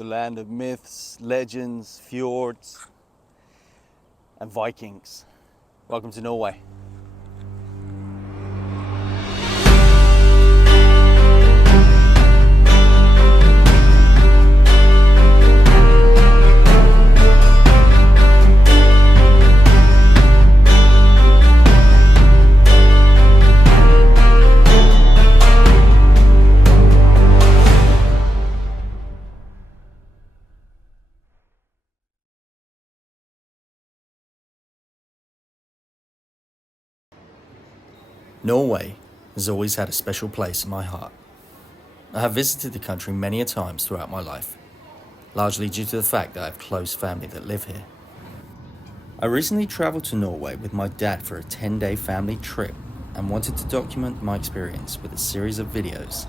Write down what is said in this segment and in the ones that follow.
the land of myths, legends, fjords, and Vikings. Welcome to Norway. Norway has always had a special place in my heart. I have visited the country many a times throughout my life, largely due to the fact that I have close family that live here. I recently travelled to Norway with my dad for a 10-day family trip and wanted to document my experience with a series of videos.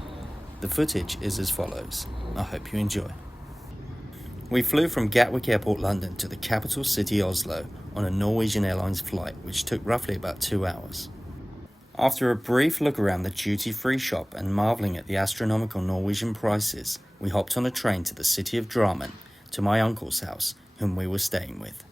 The footage is as follows. I hope you enjoy. We flew from Gatwick Airport, London to the capital city Oslo on a Norwegian Airlines flight which took roughly about 2 hours. After a brief look around the duty-free shop and marvelling at the astronomical Norwegian prices, we hopped on a train to the city of Drammen, to my uncle's house, whom we were staying with.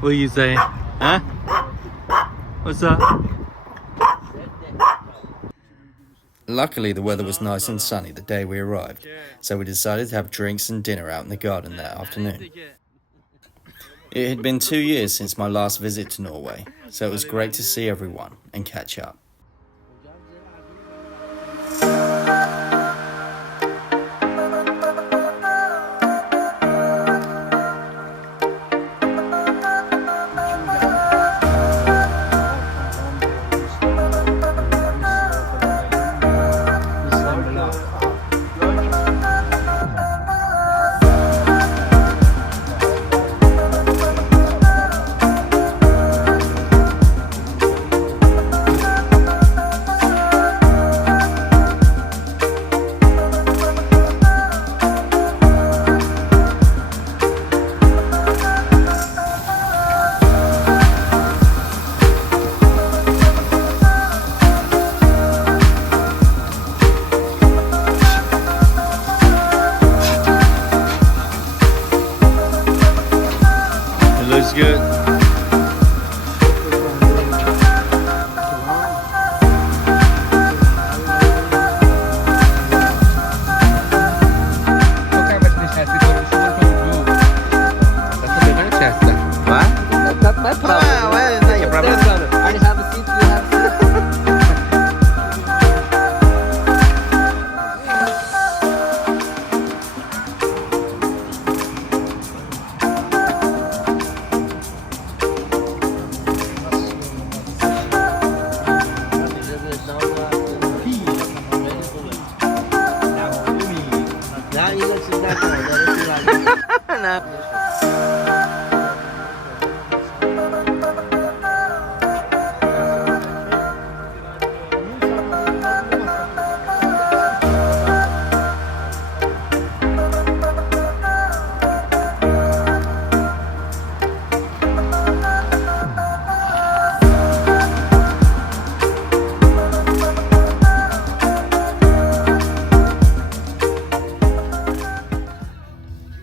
What are you saying? Huh? What's that? Luckily, the weather was nice and sunny the day we arrived, so we decided to have drinks and dinner out in the garden that afternoon. It had been 2 years since my last visit to Norway, so it was great to see everyone and catch up. Looks good.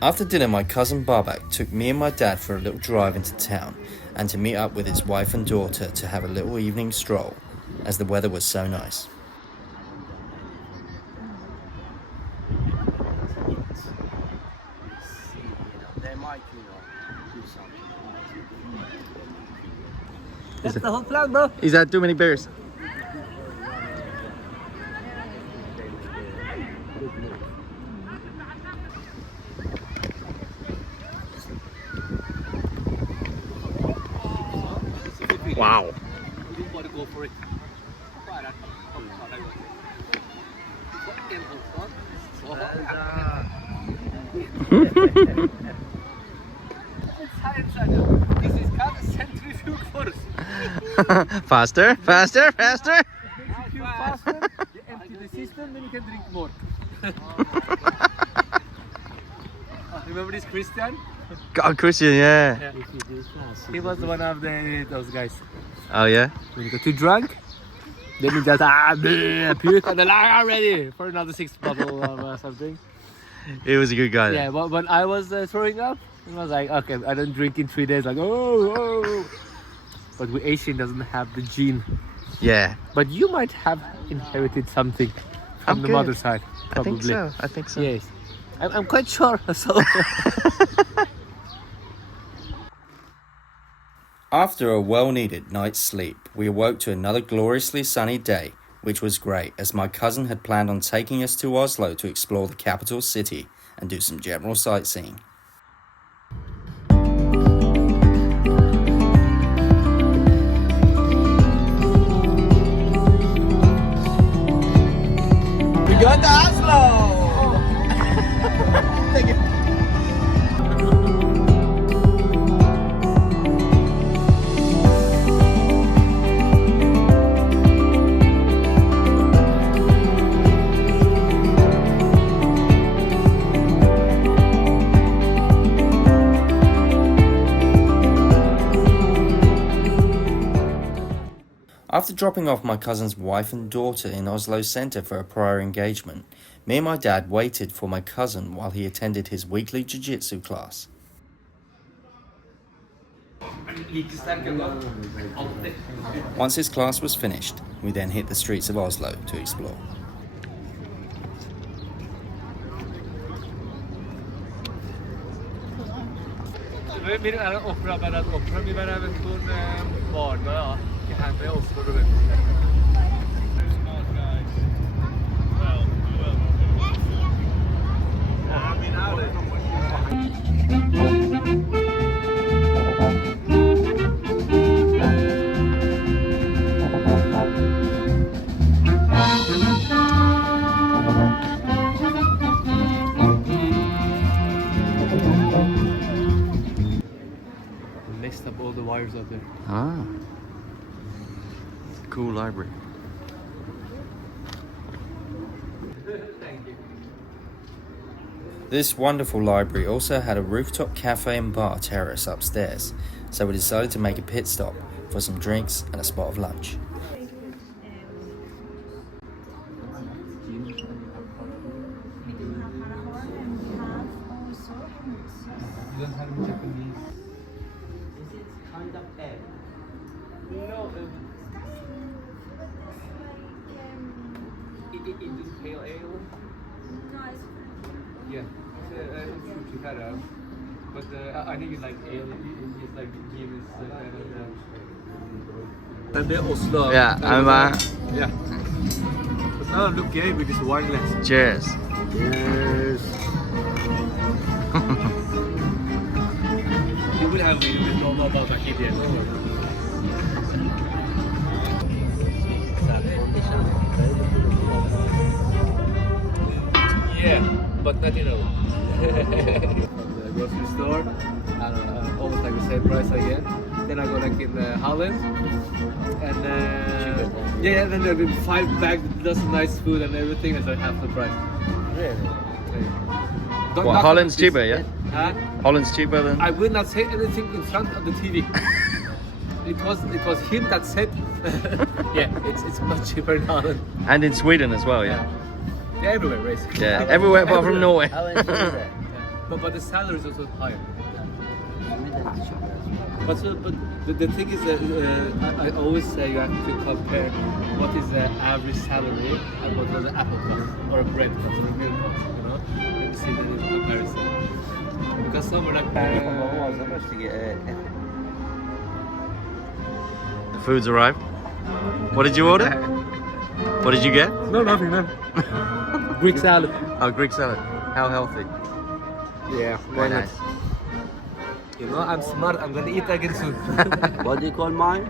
After dinner, my cousin Babak took me and my dad for a little drive into town and to meet up with his wife and daughter to have a little evening stroll, as the weather was so nice. That's the whole plan, bro. Is that too many bears? Wow. This is called a centrifuge force. Faster, faster, faster. If you faster, you empty the system, then you can drink more. Remember this Christian? Oh, Christian, yeah. He was one of those guys. Oh, yeah? When you got too drunk, then you just puke and then I'm ready for another 6 bottle of something. He was a good guy. Yeah, but when I was throwing up, it was like, okay, I don't drink in 3 days. Like, oh. But we Asian doesn't have the gene. Yeah. But you might have inherited something from the mother side. Probably. I think so. Yes. I'm quite sure. So. After a well-needed night's sleep, we awoke to another gloriously sunny day, which was great as my cousin had planned on taking us to Oslo to explore the capital city and do some general sightseeing. We got to Oslo! Thank you. After dropping off my cousin's wife and daughter in Oslo Centre for a prior engagement, me and my dad waited for my cousin while he attended his weekly jiu-jitsu class. Once his class was finished, we then hit the streets of Oslo to explore. Messed up all the wires out there. Ah, cool library. This wonderful library also had a rooftop cafe and bar terrace upstairs, so we decided to make a pit stop for some drinks and a spot of lunch. You don't have any Japanese. Is it kind of egg? No. Indian pale ale? Yeah. It's fruity kind of. But I think it's like ale. It's like give is and then Oslo. Yeah, yeah. But now look gay with this wine glass. Cheers. Yes. You will have a normal about a kid yet. Yeah, but not From the grocery store, and almost like the same price again. Then I go like in Holland, and yeah, then there will be 5 bags, lots of nice food and everything, and so half the price. Really? Yeah. What, Holland's cheaper, yeah? Huh? Holland's cheaper than? I will not say anything in front of the TV. It was him that said, yeah, it's much cheaper in Holland. And in Sweden as well, yeah? They're everywhere, basically. Yeah, everywhere apart from Norway. Yeah. But the salary is also higher. But the thing is that I always say you have to compare what is the average salary and what does the apple cost or a bread cost or a meal cost, you know? And see the comparison. Because somewhere like The food's arrived. What did you order? What did you get? No, nothing, no. Greek salad. Oh, Greek salad. How healthy. Yeah, Very nice. You know, I'm smart. I'm gonna eat again soon. What do you call mine?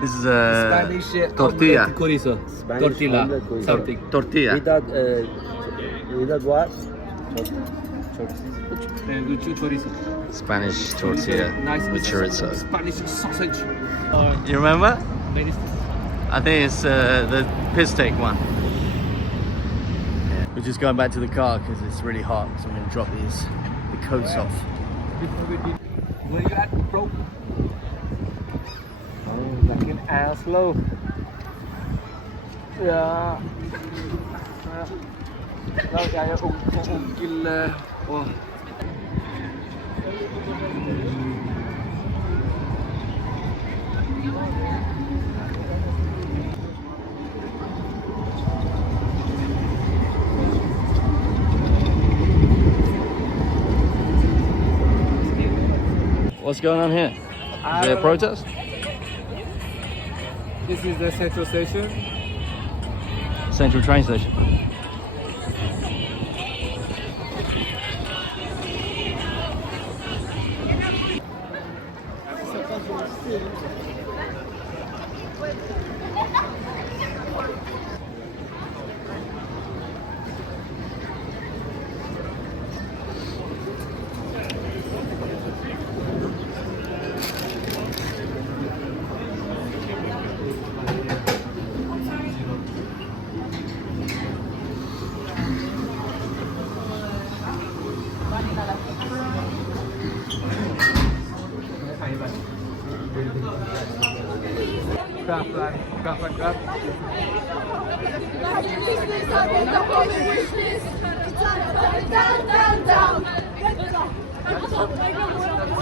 This is Spanish tortilla. Chorizo. Spanish Tortilla. omelette chorizo. Something. Tortilla. Without what? Chorizo. Spanish tortilla Nice with chorizo. Spanish sausage. You remember? Ladies. I think it's the piss take one. We're just going back to the car because it's really hot, so I'm going to drop the coats off. before we did. Where you at, bro? Oh, like in Oslo. Ja. Nou, ja, je onkel. Oh. What's going on here? Is there a protest? This is the central station. Central train station. Grab.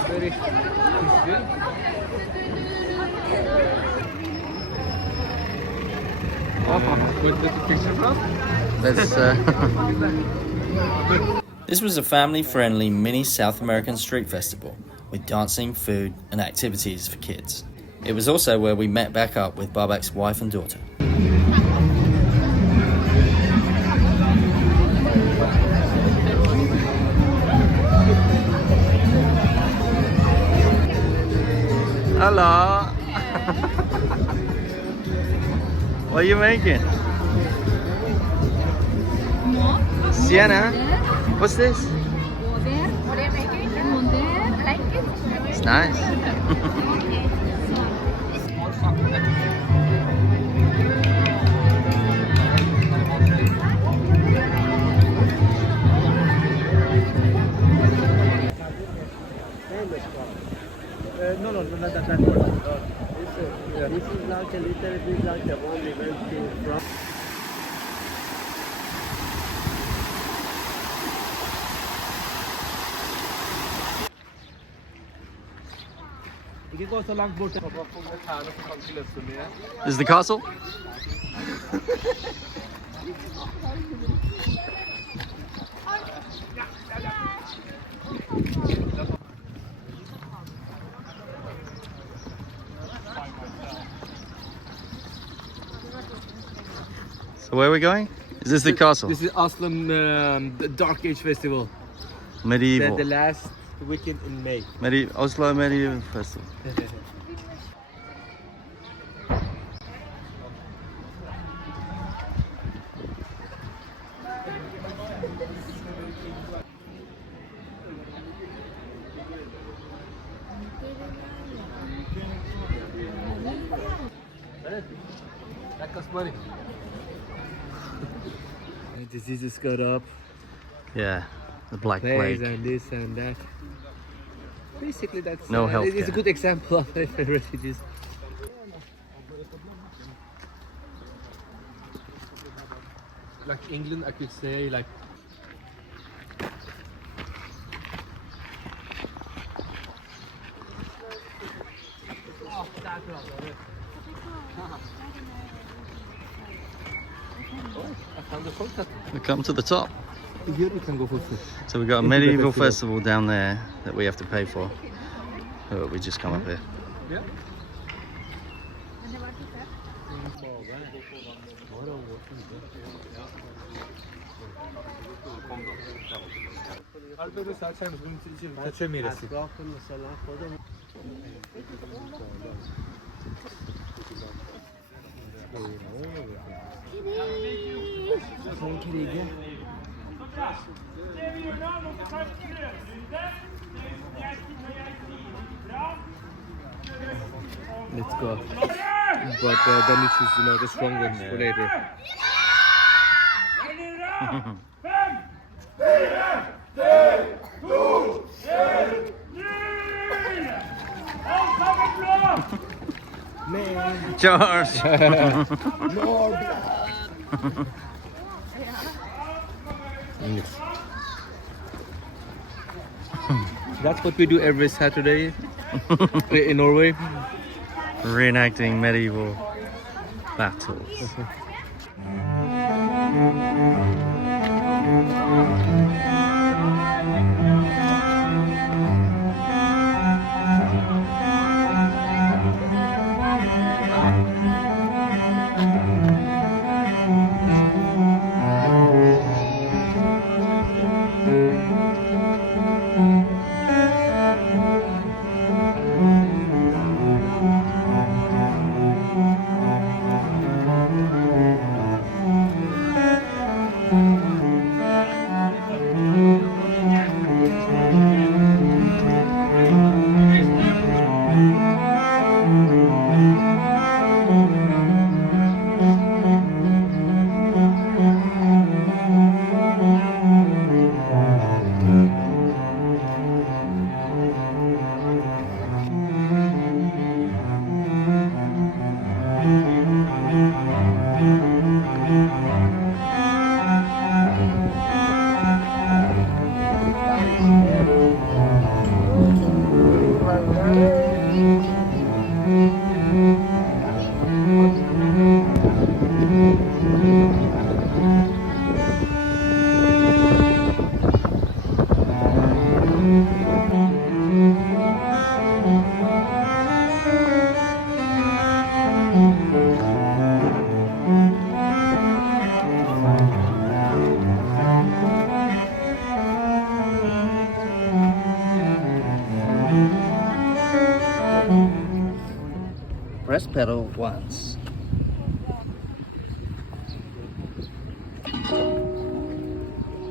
Very peaceful. Where's the picture from? This was a family-friendly mini South American street festival with dancing, food, and activities for kids. It was also where we met back up with Babak's wife and daughter. Hello. What are you making? Sienna? What's this? What are you making? Like it? It's nice. No, not that one. This is like a little bit like the one we went to from. Ikke gå så langt bort. På tærne så kan du ikke løfte så mye. This is the castle? So where are we going? Is this the castle? This is Oslo the Dark Age Festival. Medieval. The last weekend in May. Oslo Medieval Festival. That costs money. Diseases got up. Yeah, the Black Plagues Plague. and this and that. Basically, that's No healthcare. It's a good example of refugees. Like England, I could say like. We come to the top. Here we can go for food. So we've got a medieval festival down there that we have to pay for. But we just come up here. Yeah. البته ساعت چند تا چه میرسید؟ مثلا خودمون Let's go. But then it is, the strong ones for later. Man, George. more blood. That's what we do every Saturday in Norway. Reenacting medieval battles. Press pedal once.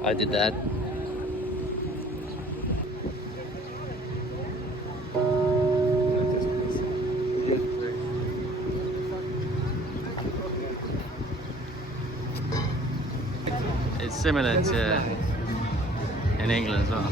I did that. It's similar to in England as well.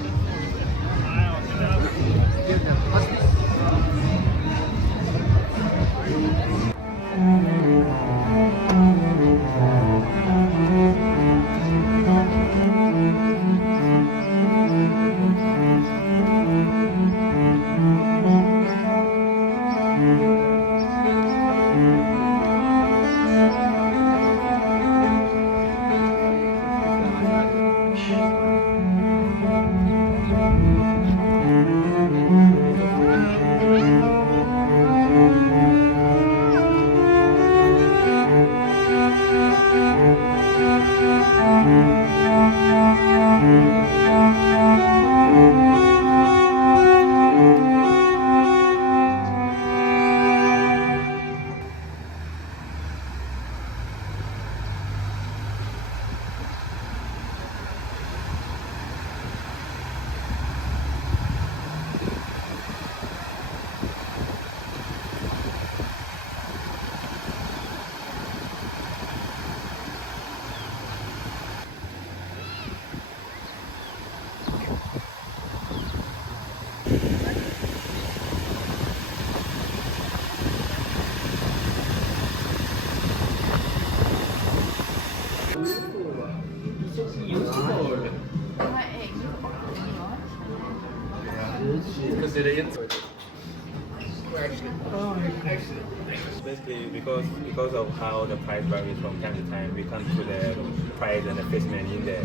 Basically, because of how the price varies from time to time, we can't put the price and the face menu in there.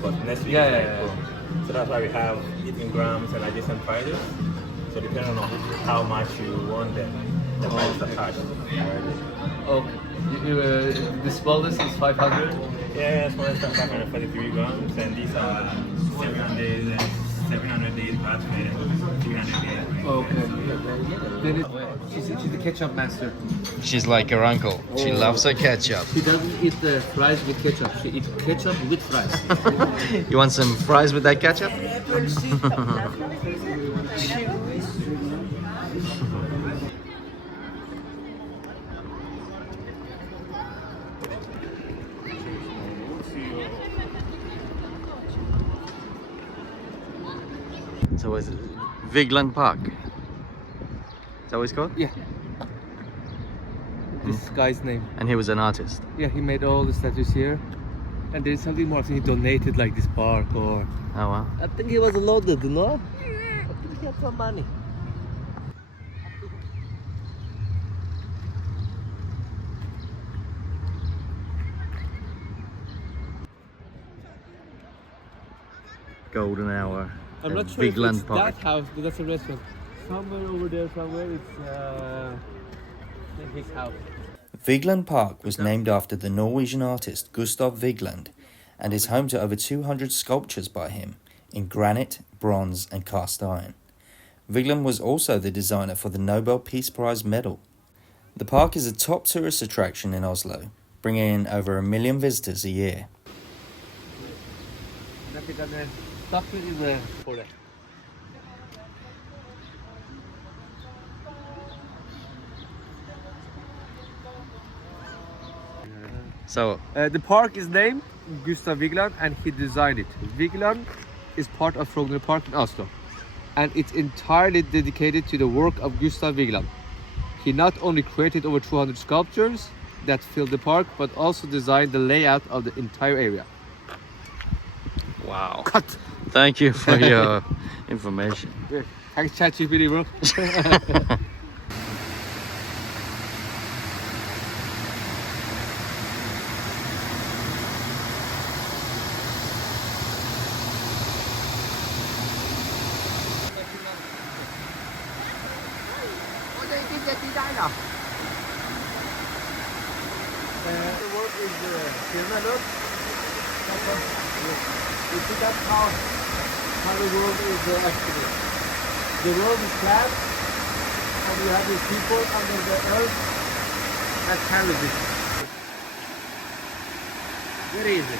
But next week, so that's why we have it in grams and adjacent prices. So depending on how much you want the price is attached. Okay. The smallest is 500. Yeah, smallest are 543 grams, and these are 700 days batch and 300 days. Okay. Then she's the ketchup master. She's like her uncle. She loves her ketchup. She doesn't eat the fries with ketchup. She eats ketchup with fries. You want some fries with that ketchup? So is it Vigland Park? Is that what it's called? Yeah. this guy's name. And he was an artist. Yeah, he made all the statues here. And there's something more. I think he donated like this park or... Oh wow. I think he was loaded, no? I think he had some money. Golden hour. I'm not at sure if Vigeland it's Park. that house, but that's a restaurant. Somewhere over there, somewhere, it's his house. Vigeland Park was named after the Norwegian artist Gustav Vigeland and is home to over 200 sculptures by him in granite, bronze and cast iron. Vigeland was also the designer for the Nobel Peace Prize medal. The park is a top tourist attraction in Oslo, bringing in over 1 million visitors a year. We're gonna stop it in the forest. So, The park is named Gustav Vigeland and he designed it. Vigeland is part of Frogner Park in Oslo and it's entirely dedicated to the work of Gustav Vigeland. He not only created over 200 sculptures that filled the park but also designed the layout of the entire area. wow. Cut! Thank you for your information. Thanks ChatGPT, bro. The work is pyramid. You see that's how the world is actually. The world is flat and you have these people under the earth that carry it. Very easy.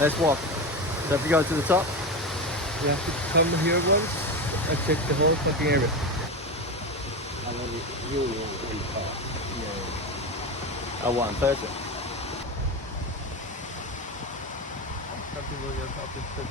Let's walk. So if you go to the top, You have to come here once and check the whole fucking area. and then you in the car. I want 30. Something will just up in 30.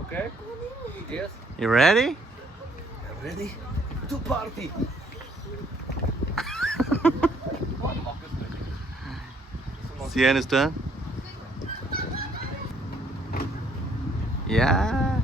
Okay? Yes? You ready? Ready to party. See hennes done? Yeah.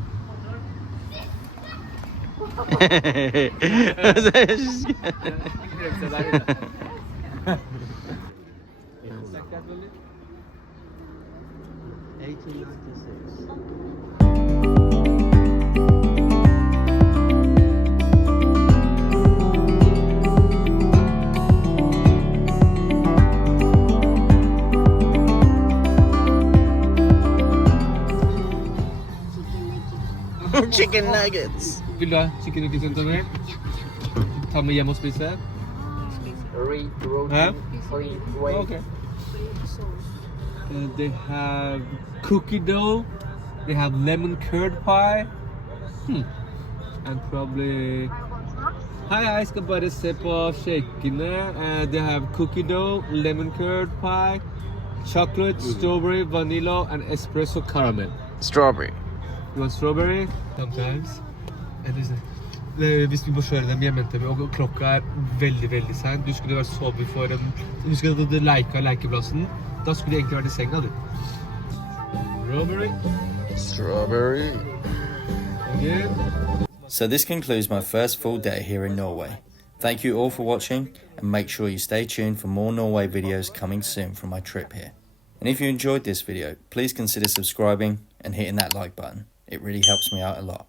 Chicken nuggets. Vill du ha chicken nuggets med? Ta med hjem og spise? Huh? Okay. They have cookie dough. They have lemon curd pie. And probably... Hei, jeg skal bare se på shakene. They have cookie dough, lemon curd pie, chocolate, strawberry, vanilla, and espresso caramel. Strawberry. You want strawberry? Sometimes. Hvis vi må kjøre dem hjem til meg, og klokka veldig, veldig sent, du skulle vært sovet for en... Husk at du leika lekeplassen, da skulle du egentlig vært i senga, du. Strawberry. Strawberry. Again. So this concludes my first full day here in Norway. Thank you all for watching, and make sure you stay tuned for more Norway videos coming soon from my trip here. And if you enjoyed this video, please consider subscribing and hitting that like button. It really helps me out a lot.